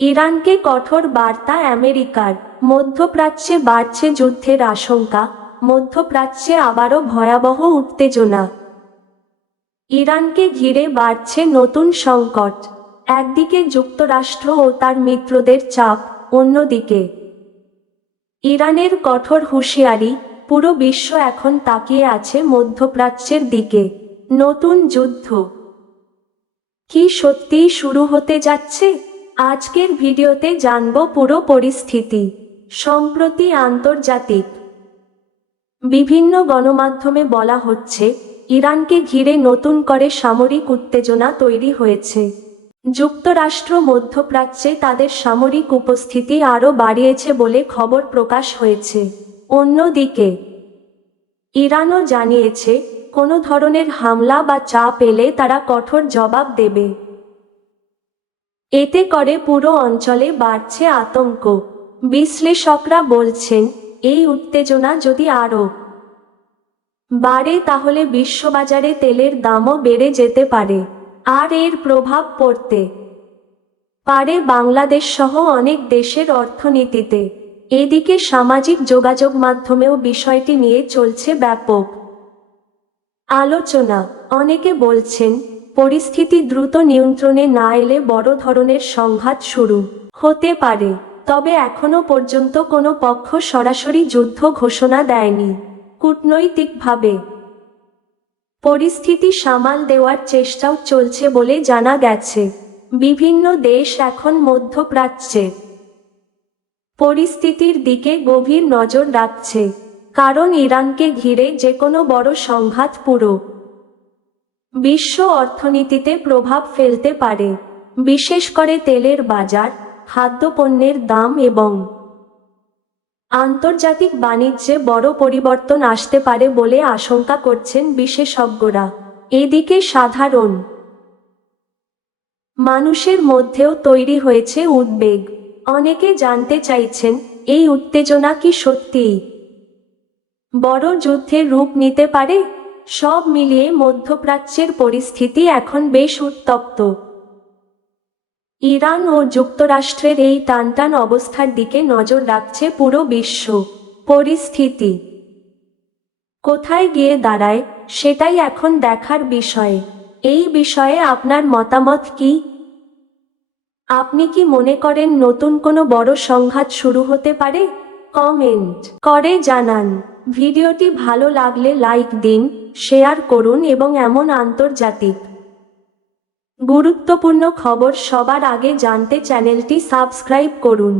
ইরানকে কঠোর বার্তা আমেরিকার। মধ্যপ্রাচ্যে বাড়ছে যুদ্ধের আশঙ্কা। মধ্যপ্রাচ্যে আবারও ভয়াবহ উত্তেজনা। ইরানকে ঘিরে বাড়ছে নতুন সংকট। একদিকে যুক্তরাষ্ট্র ও তার মিত্রদের চাপ, অন্যদিকে ইরানের কঠোর হুঁশিয়ারি। পুরো বিশ্ব এখন তাকিয়ে আছে মধ্যপ্রাচ্যের দিকে। নতুন যুদ্ধ কি সত্যিই শুরু হতে যাচ্ছে? আজকের ভিডিওতে জানব পুরো পরিস্থিতি। সম্প্রতি আন্তর্জাতিক বিভিন্ন গণমাধ্যমে বলা হচ্ছে, ইরানকে ঘিরে নতুন করে সামরিক উত্তেজনা তৈরি হয়েছে। যুক্তরাষ্ট্র মধ্যপ্রাচ্যে তাদের সামরিক উপস্থিতি আরও বাড়িয়েছে বলে খবর প্রকাশ হয়েছে। অন্যদিকে ইরানও জানিয়েছে, কোনো ধরনের হামলা বা চাপ এলে তারা কঠোর জবাব দেবে। এতে করে পুরো অঞ্চলে বাড়ছে আতঙ্ক। বিশ্লেষকরা বলছেন, এই উত্তেজনা যদি আরও বাড়ে তাহলে বিশ্ববাজারে তেলের দামও বেড়ে যেতে পারে, আর এর প্রভাব পড়তে পারে বাংলাদেশ সহ অনেক দেশের অর্থনীতিতে। এদিকে সামাজিক যোগাযোগ মাধ্যমেও বিষয়টি নিয়ে চলছে ব্যাপক আলোচনা। অনেকে বলছেন, পরিস্থিতি দ্রুত নিয়ন্ত্রণে না এলে বড় ধরনের সংঘাত শুরু হতে পারে। তবে এখনো পর্যন্ত কোনো পক্ষ সরাসরি যুদ্ধ ঘোষণা দেয়নি। কূটনৈতিকভাবে পরিস্থিতি সামাল দেওয়ার চেষ্টাও চলছে বলে জানা গেছে। বিভিন্ন দেশ এখন মধ্যপ্রাচ্যের পরিস্থিতির দিকে গভীর নজর রাখছে, কারণ ইরানকে ঘিরে যে কোনো বড় সংঘাত পুরো বিশ্ব অর্থনীতিতে প্রভাব ফেলতে পারে। বিশেষ করে তেলের বাজার, খাদ্যপণ্যের দাম এবং আন্তর্জাতিক বাণিজ্যে বড় পরিবর্তন আসতে পারে বলে আশঙ্কা করছেন বিশেষজ্ঞরা। এদিকে সাধারণ মানুষের মধ্যেও তৈরি হয়েছে উদ্বেগ। অনেকে জানতে চাইছেন, এই উত্তেজনা কি সত্যিই বড় যুদ্ধের রূপ নিতে পারে? সব মিলিয়ে মধ্যপ্রাচ্যের পরিস্থিতি এখন বেশ উত্তপ্ত। ইরান ও যুক্তরাষ্ট্রের এই টানটান অবস্থার দিকে নজর রাখছে পুরো বিশ্ব। পরিস্থিতি কোথায় গিয়ে দাঁড়ায়, সেটাই এখন দেখার বিষয়। এই বিষয়ে আপনার মতামত কি? আপনি কি মনে করেন নতুন কোনো বড় সংঘাত শুরু হতে পারে? কমেন্ট করে জানান। ভিডিওটি ভালো লাগলে লাইক দিন, শেয়ার করুন এবং এমন আন্তর্জাতিক গুরুত্বপূর্ণ খবর সবার আগে জানতে চ্যানেলটি সাবস্ক্রাইব করুন।